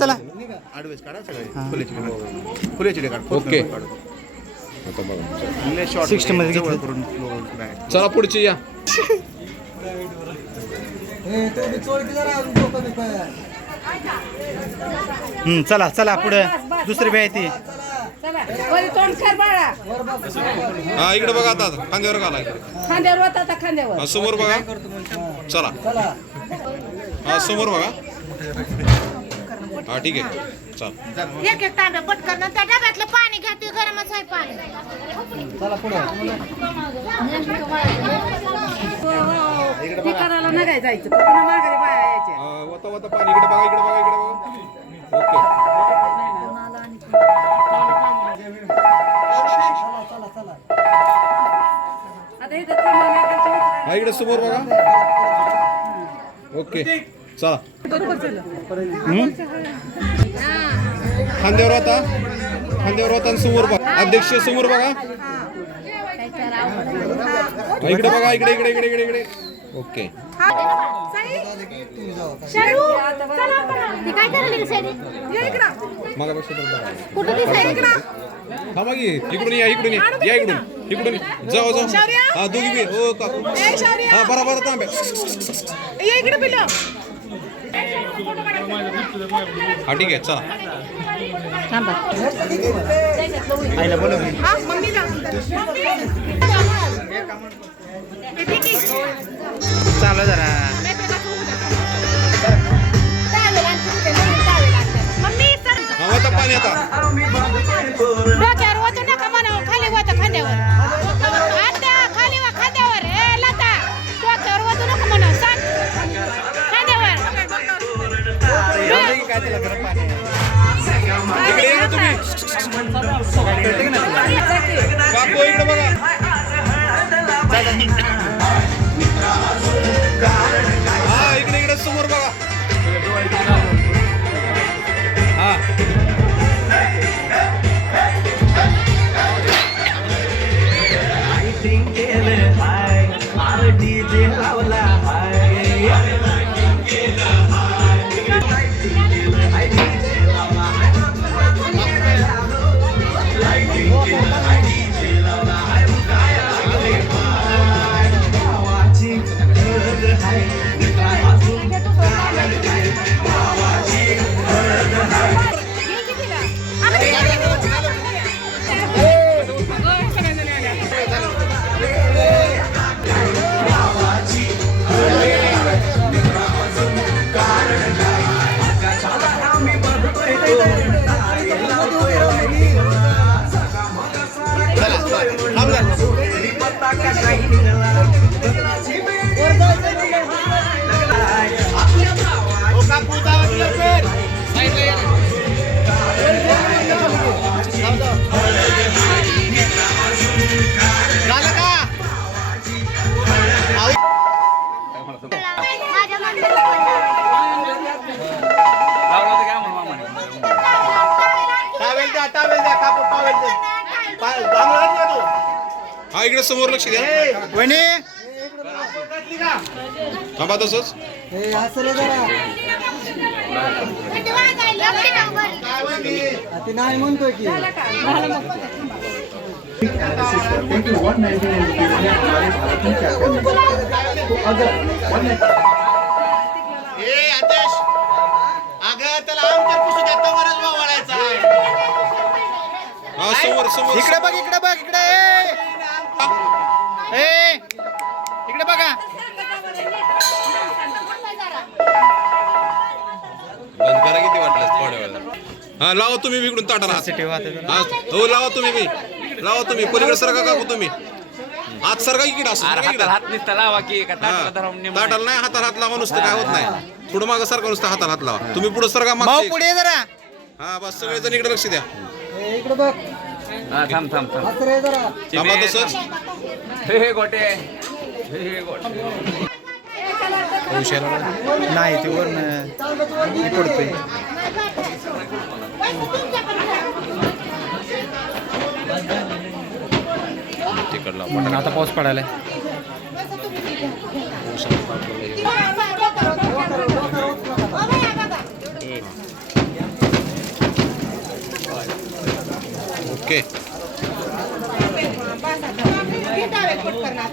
चला आडवेस काढा सगळे फुले काढ ओके. सिक्स्टी मध्ये घेतलं. करून चला पुढची या. चला चला पुढे दुसरी बी आहे ती. हा इकडे बघा आता खांद्यावर घाला इकडे. खांद्यावर होता आता खांद्यावर. हा समोर बघा. चला हा समोर बघा. हा ठीक आहे चल. एक एक तांब्या पटकन त्या डब्यातलं पाणी घ्या ते गरमच आहे पाणी. ठिकाणाला नाही जायचं पुन्हा माघारी बाया यायच्या. वता वता पाणी इकडे बघा इकडे बघा इकडे बघा. ओके आता इथं थांबा, मी आता उतरायला. हा इकडे समोर बघा. ओके चला खांद्यावर होता खांद्यावर होता आणि समोर बघा. अध्यक्ष समोर बघा. हा, इकडे बघा इकडे इकडे इकडे इकडे इकडे. ओके काय करायला थांबा की इकडून या इकडून या इकडून इकडून जाऊ जाऊ. हा दोघी बी हो का. हा बरोबर तांब्या. हा ठीक आहे चला. आईला बोलव. चालू जरा. हा वता पाणी आता. डोक्यावर होतो नका म्हणा खाली होतं खांद्यावर. आता खाली वा खांद्यावर. ए लता डोक्यावर होतो नका म्हणा सांग खांद्यावर. इकडे या तुम्ही. काकू इकडे बघा. हा इकडे इकडे समोर बघा. हा हा इकडे समोर लक्ष द्या. वहिनी थांबा तसंच. नाही म्हणतोय की हा समोर समोर इकडे बघ इकडे बघ इकडे. ए इकडे बघा. बंद करा किती वाटलं थोड्या वेळा. हा लावा तुम्ही बी इकडून ताटाला हात. हा हो लावा तुम्ही बी. लावा तुम्ही पलीकडे सरका काकू तुम्ही. हात सरका इकडे असं हात नुसता लावा की का ताटाला धरून नेमून ताटाला नाही हाताला हात लावा नुसतं काय होत नाही. पुढे मागं सरका नुसतं हाताला हात लावा. तुम्ही पुढे सरका भाऊ मागं. पुढे ये जरा. हा बस सगळेजण इकडे लक्ष द्या. इकडे बघ हा, थांब थांब थांब हसरे जरा थांबा तसंच. हे गोटे हे गोटे नाही ते वरून पडतोय. तिकडला आता पाऊस पडायला. ओके